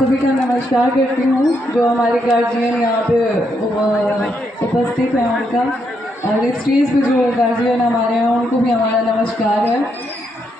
सभी का नमस्कार करती हूँ। जो हमारे गार्जियन यहाँ पे उपस्थित हैं उनका, और इस स्टेज पे जो गार्जियन हमारे हैं उनको भी हमारा नमस्कार है।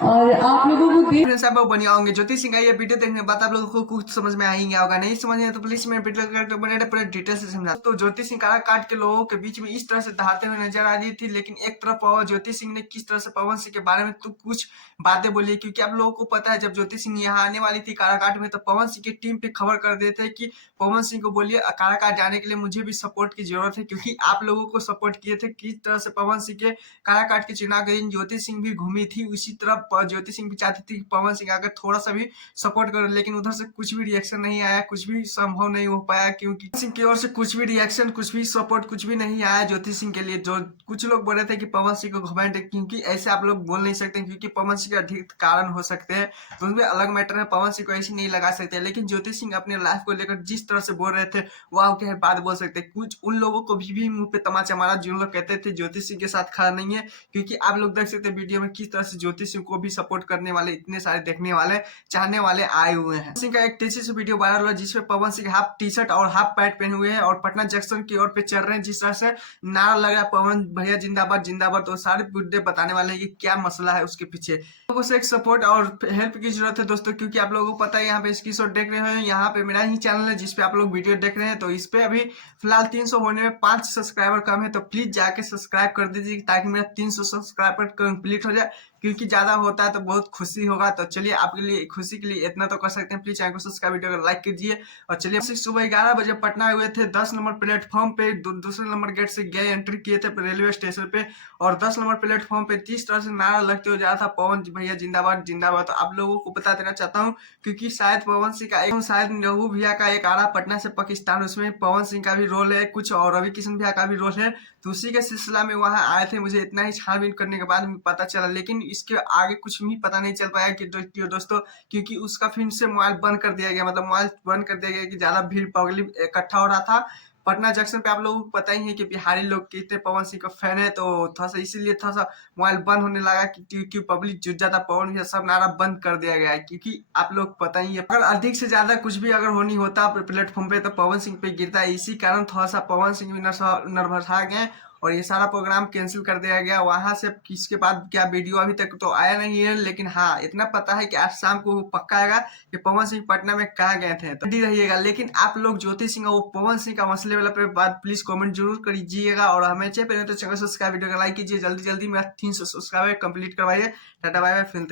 और आप लोगों को देख फ्रेंड्स, आप लोग बनिया होंगे ज्योति सिंह का ये वीडियो देखने के बाद आप लोगों को कुछ समझ में आ ही गया होगा। नहीं समझ में तो प्लीज मेरे वीडियो का बने पूरा डिटेल से समझा। तो ज्योति सिंह काला काट के लोगों के बीच में इस तरह से दहाड़ते हुए नजर आ रही थी, लेकिन एक तरफ ज्योति सिंह ने किस तरह से पवन सिंह के बारे में तो कुछ बातें बोली, क्योंकि आप लोगों को पता है जब ज्योति सिंह यहाँ आने वाली थी काराकाट में, तो पवन सिंह की टीम पे खबर कर देते कि पवन सिंह को बोलिए काराकाट जाने के लिए मुझे भी सपोर्ट की जरूरत है, क्योंकि आप लोगों को सपोर्ट किए थे। किस तरह से पवन सिंह के काराकाट के चुनाव के दिन ज्योति सिंह भी घूमी थी, उसी तरह ज्योति सिंह भी चाहती थी कि पवन सिंह अगर थोड़ा सा भी सपोर्ट करो, लेकिन उधर से कुछ भी रिएक्शन नहीं आया, कुछ भी संभव नहीं हो पाया, क्योंकि सिंह की ओर से कुछ भी रिएक्शन, कुछ भी सपोर्ट, कुछ भी नहीं आया ज्योति सिंह के लिए। जो कुछ लोग बोल रहे थे कि पवन सिंह को घुमाएं, क्योंकि ऐसे आप लोग बोल नहीं सकते, क्योंकि पवन सिंह के अधिक कारण हो सकते हैं, तो उनमें अलग मैटर है, पवन सिंह को ऐसे नहीं लगा सकते। लेकिन ज्योति सिंह अपने लाइफ को लेकर जिस तरह से बोल रहे थे वो क्या बात बोल सकते। कुछ उन लोगों को भी मुंह पे तमाचा मारा जिन लोग कहते थे ज्योति सिंह के साथ खड़ा नहीं है, क्योंकि आप लोग देख सकते वीडियो में किस तरह से ज्योति सिंह को भी सपोर्ट करने वाले इतने सारे देखने वाले चाहने वाले आए हुए हैं। सिंह का एक तेजी से वीडियो वायरल हुआ जिसमें Pawan Singh half T shirt और हाफ पैंट पहने हुए हैं और पटना जंक्शन की ओर पे चल रहे हैं। जिस तरह से नारा लग रहा है पवन भैया जिंदाबाद जिंदाबाद, तो सारे मुद्दे बताने वाले हैं कि क्या मसला है उसके पीछे। लोगों से एक सपोर्ट और हेल्प की जरूरत है दोस्तों, क्योंकि आप लोगों को पता है यहाँ पे इसकी शॉट देख रहे हैं, यहाँ पे मेरा ही चैनल है जिसपे आप लोग वीडियो देख रहे हैं, तो इस पे अभी फिलहाल 300 होने में 5 सब्सक्राइबर कम है, तो प्लीज जाके सब्सक्राइब कर दीजिए ताकि मेरा 300 सब्सक्राइबर कंप्लीट हो जाए, क्योंकि ज्यादा होता है तो बहुत खुशी होगा। तो चलिए आपके लिए खुशी के लिए इतना तो कर सकते हैं, प्लीज चैनल को सब्सक्राइब, वीडियो को लाइक कीजिए। और चलिए सुबह 11 बजे पटना हुए थे, 10 नंबर प्लेटफॉर्म पे दूसरे नंबर गेट से गए, एंट्री किए थे रेलवे स्टेशन पे, और 10 नंबर प्लेटफॉर्म पे जिस तरह से नारा लगते हुए जा रहा था पवन भैया जिंदाबाद जिंदाबाद, तो आप लोगों को बता देना चाहता हूँ, क्योंकि शायद पवन सिंह का एक, शायद लहू भैया का एक आ रहा पटना से पाकिस्तान, उसमें पवन सिंह का भी रोल है कुछ, और रवि किशन भैया का भी रोल है, तो उसी के सिलसिला में वहां आए थे। मुझे इतना ही छानबीन करने के बाद पता चला, लेकिन इसके आगे कुछ भी पता नहीं चल पाया कि दोस्तों, क्योंकि उसका फिर से मोबाइल बंद कर दिया गया, मतलब मोबाइल बंद कर दिया गया कि ज्यादा भीड़ पब्लिक इकट्ठा हो रहा था पटना जंक्शन पे। आप लोगों को पता ही है कि बिहारी लोग कितने पवन सिंह का फैन है, तो थोड़ा सा इसीलिए थोड़ा सा मोबाइल बंद होने लगा, क्योंकि पब्लिक जुट जाता पवन ये सब नारा बंद कर दिया गया है, क्योंकि आप लोग पता ही है अगर अधिक से ज्यादा कुछ भी अगर होनी होता प्लेटफॉर्म पे तो पवन सिंह पे गिरता है। इसी कारण थोड़ा सा पवन सिंह भी नर्वस आ गए और ये सारा प्रोग्राम कैंसिल कर दिया गया। वहां से किसके बाद क्या वीडियो अभी तक तो आया नहीं है, लेकिन हाँ इतना पता है कि आज शाम को पक्का आएगा कि पवन सिंह पटना में कहाँ गए थे, तो रेडी रहिएगा। लेकिन आप लोग ज्योति सिंह और पवन सिंह का मसले वाला पे बात प्लीज कमेंट जरूर करिएगा, और हमें चैनल तो चैनल सब्सक्राइब, वीडियो को लाइक कीजिए, जल्दी जल्दी मेरा 300 सब्सक्राइबर कंप्लीट करवाइए। टाटा बाय बाय, फिर